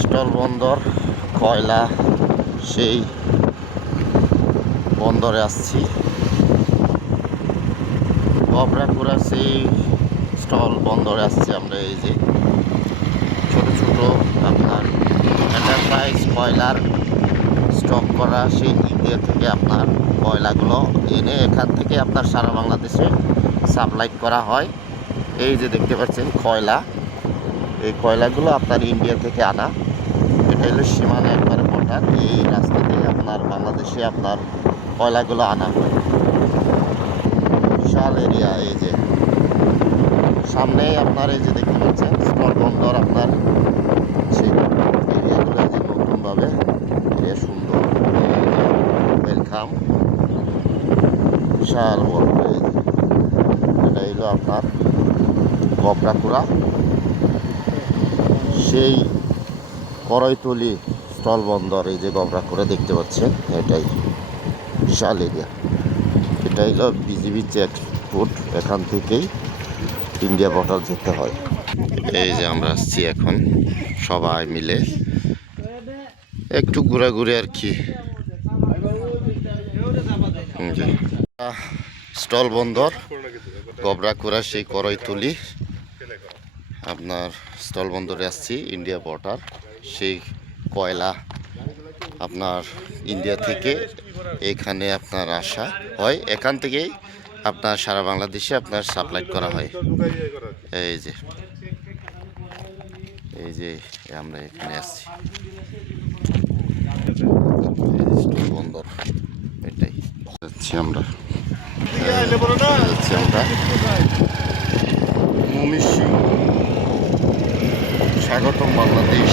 Stall বন্দর কয়লা সেই বন্দরে আসছি। গবরাকুড়া সেই স্টল বন্দরে আসছি আমরা। এই যে ছোট ছোট আপনার এন্টারপ্রাইজ কয়লার স্টক করা সেই ইন্ডিয়া থেকে আপনার কয়লাগুলো এনে এখান থেকে আপনার সারা বাংলাদেশে সাপ্লাই করা হয়। এই যে দেখতে পাচ্ছেন কয়লা, এই কয়লাগুলো আপনার ইন্ডিয়া থেকে আনা। এটা হলো সীমানা একবারে বর্ডার, এই রাস্তা দিয়ে আপনার বাংলাদেশে আপনার কয়লাগুলো আনা হয়। বিশাল এরিয়া। এই যে সামনেই আপনার এই যে দেখতে পাচ্ছেন স্টল বন্দর, আপনার সেই এরিয়াগুলো যে নতুনভাবে এরিয়া সুন্দর, ওয়েলকাম, বিশাল বড়। এই যে এটা হলো আপনার গবরাকুড়া সেই করইতলি স্টল বন্দর। এই যে গবরাকুড়া দেখতে পাচ্ছেন, এটাই বিশাল এরিয়া। এটা হলো বিজিবি চেকপোস্ট, এখান থেকেই ইন্ডিয়া বর্ডার যেতে হয়। এই যে আমরা আসছি এখন সবাই মিলে একটু ঘোরাঘুরি আর কি। স্টল বন্দর গবরাকুড়া সেই করইতলি আপনার স্টল বন্দরে আসছি, ইন্ডিয়া বর্ডার সেই কয়লা আপনার ইন্ডিয়া থেকে এখানে আপনার আসা হয়, এখান থেকেই আপনার সারা বাংলাদেশে আপনার সাপ্লাই করা হয়। এই যে আমরা এখানে আসছি স্টল বন্দর, এটাই যাচ্ছি আমরা। ময়মনসিংহ, স্বাগতম বাংলাদেশ।